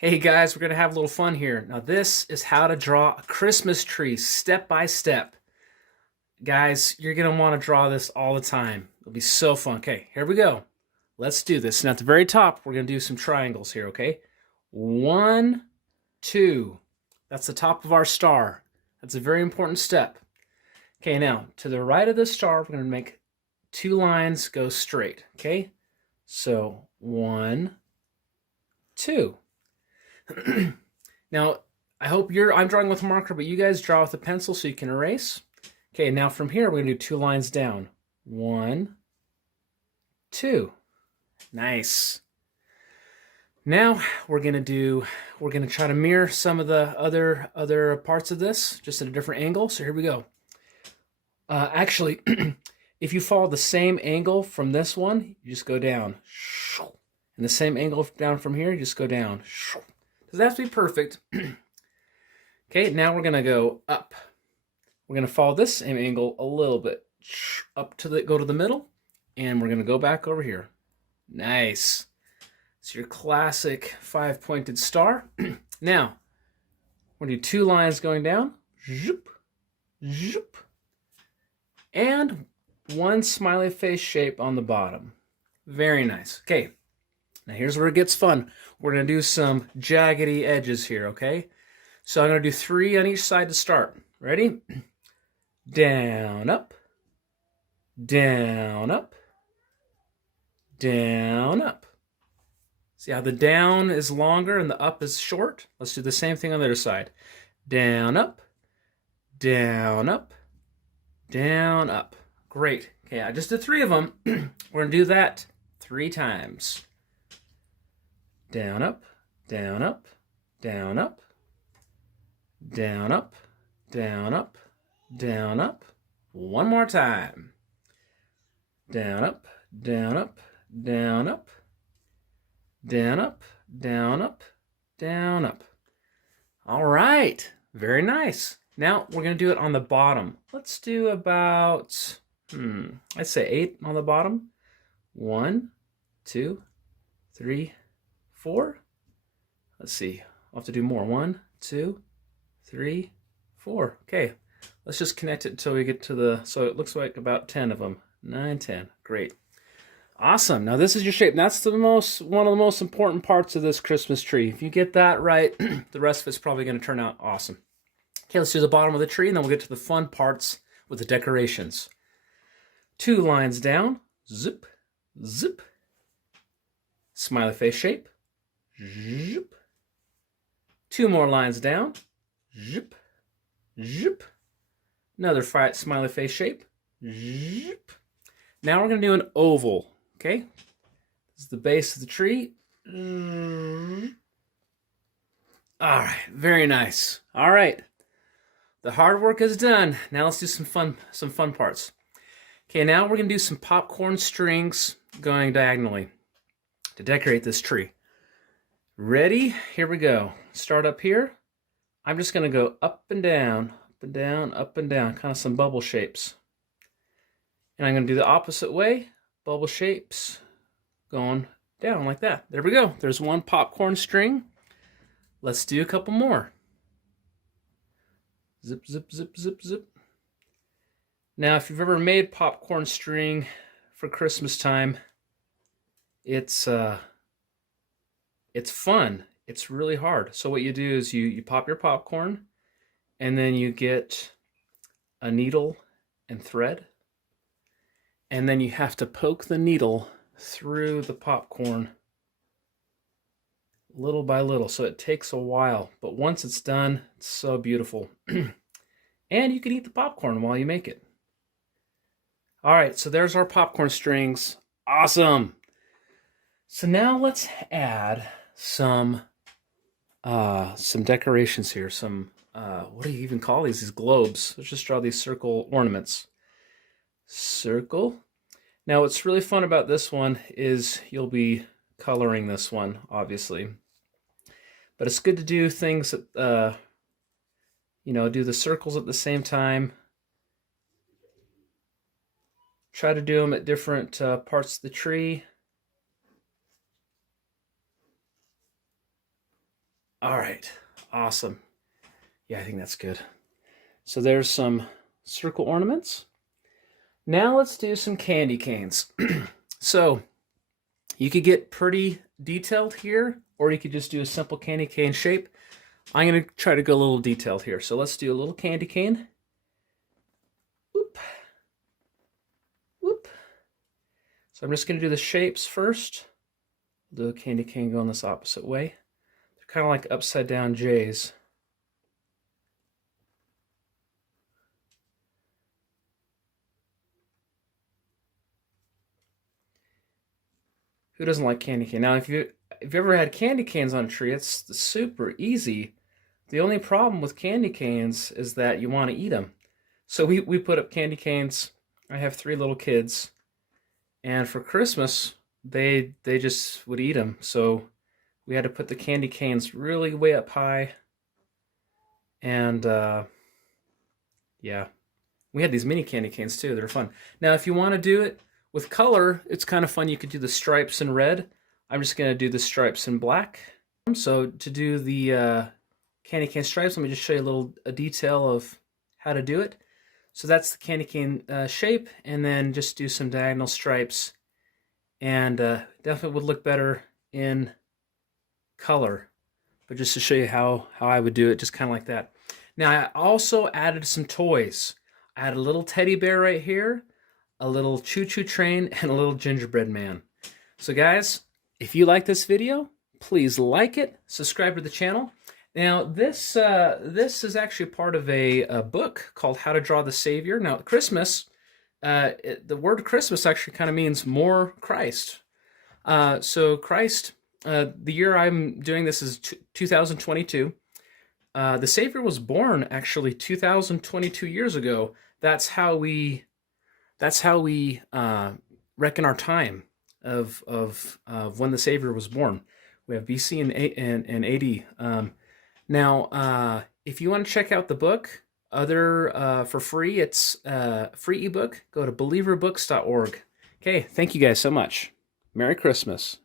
Hey guys, we're going to have a little fun here. Now, this is how to draw a Christmas tree step by step. Guys, you're going to want to draw this all the time. It'll be so fun. Okay, here we go. Let's do this. Now, at the very top, we're going to do some triangles here, okay? 1, 2. That's the top of our star. That's a very important step. Okay, now, to the right of the star, we're going to make 2 lines go straight, okay? So, 1, 2. Now, I'm drawing with a marker, but you guys draw with a pencil so you can erase. Okay, now from here, we're gonna do 2 lines down. 1, 2. Nice. Now we're gonna try to mirror some of the other parts of this, just at a different angle. So here we go. Actually, if you follow the same angle from this one, you just go down. And the same angle down from here, you just go down. Doesn't have to be perfect. Okay, now we're gonna go up. We're gonna follow this same angle a little bit. Go to the middle, and we're gonna go back over here. Nice. It's your classic 5-pointed star. Now, we're gonna do 2 lines going down. Zoop, zoop. And 1 smiley face shape on the bottom. Very nice. Okay. Now here's where it gets fun. We're going to do some jaggedy edges here, okay? So I'm going to do 3 on each side to start. Ready? Down, up. Down, up. Down, up. See how the down is longer and the up is short? Let's do the same thing on the other side. Down, up. Down, up. Down, up. Great. Okay, I just did 3 of them. We're going to do that 3 times. Down, up, down, up, down, up, down, up, down, up, down, up. 1 more time. Down, up, down, up, down, up, down, up, down, up, down, up. All right, very nice. Now we're going to do it on the bottom. Let's do about, I'd say 8 on the bottom. 1, 2, 3, 4. Let's see. I'll have to do more. 1, 2, 3, 4. Okay. Let's just connect it until we get to so it looks like about 10 of them. 9, 10. Great. Awesome. Now this is your shape. That's one of the most important parts of this Christmas tree. If you get that right, the rest of it's probably going to turn out awesome. Okay, let's do the bottom of the tree, and then we'll get to the fun parts with the decorations. 2 lines down. Zip, zip. Smiley face shape. Zip. 2 more lines down. Zip. Zip. Another smiley face shape. Zip. Now we're going to do an oval. Okay? This is the base of the tree. All right. Very nice. All right. The hard work is done. Now let's do some fun parts. Okay, now we're going to do some popcorn strings going diagonally to decorate this tree. Ready? Here we go. Start up here. I'm just going to go up and down, up and down, up and down, kind of some bubble shapes. And I'm going to do the opposite way, bubble shapes going down like that. There we go. There's 1 popcorn string. Let's do a couple more. Zip, zip, zip, zip, zip. Now, if you've ever made popcorn string for Christmas time, it's fun. It's really hard. So what you do is you pop your popcorn, and then you get a needle and thread, and then you have to poke the needle through the popcorn little by little. So it takes a while, but once it's done, it's so beautiful. And you can eat the popcorn while you make it. All right, so there's our popcorn strings. Awesome. So now let's add some decorations here. What do you even call these? These globes. Let's just draw these circle ornaments. Circle. Now what's really fun about this one is you'll be coloring this one, obviously. But it's good to do things that, do the circles at the same time. Try to do them at different parts of the tree. All right, awesome. Yeah, I think that's good. So there's some circle ornaments. Now let's do some candy canes. So you could get pretty detailed here, or you could just do a simple candy cane shape. I'm going to try to go a little detailed here. So let's do a little candy cane. Whoop. Whoop. So I'm just going to do the shapes first. Do a candy cane going this opposite way. They're kind of like upside down J's. Who doesn't like candy cane? Now, if you ever had candy canes on a tree, it's super easy. The only problem with candy canes is that you want to eat them. So we put up candy canes. I have 3 little kids, and for Christmas they just would eat them. So we had to put the candy canes really way up high, and yeah, we had these mini candy canes too. They're fun. Now, if you want to do it with color, it's kind of fun. You could do the stripes in red. I'm just going to do the stripes in black. So to do the candy cane stripes, let me just show you a detail of how to do it. So that's the candy cane shape, and then just do some diagonal stripes, and definitely would look better in color. But just to show you how I would do it, just kind of like that. Now I also added some toys. I had a little teddy bear right here, a little choo-choo train, and a little gingerbread man. So guys, if you like this video, please like it, subscribe to the channel. Now this is actually part of a book called How to Draw the Savior. Now Christmas, the word Christmas actually kind of means more Christ. So Christ, the year I'm doing this is 2022. The Savior was born actually 2022 years ago. That's how we reckon our time of when the Savior was born. We have BC and AD. Now, if you want to check out the book, for free, it's free ebook. Go to believerbooks.org. Okay, thank you guys so much. Merry Christmas.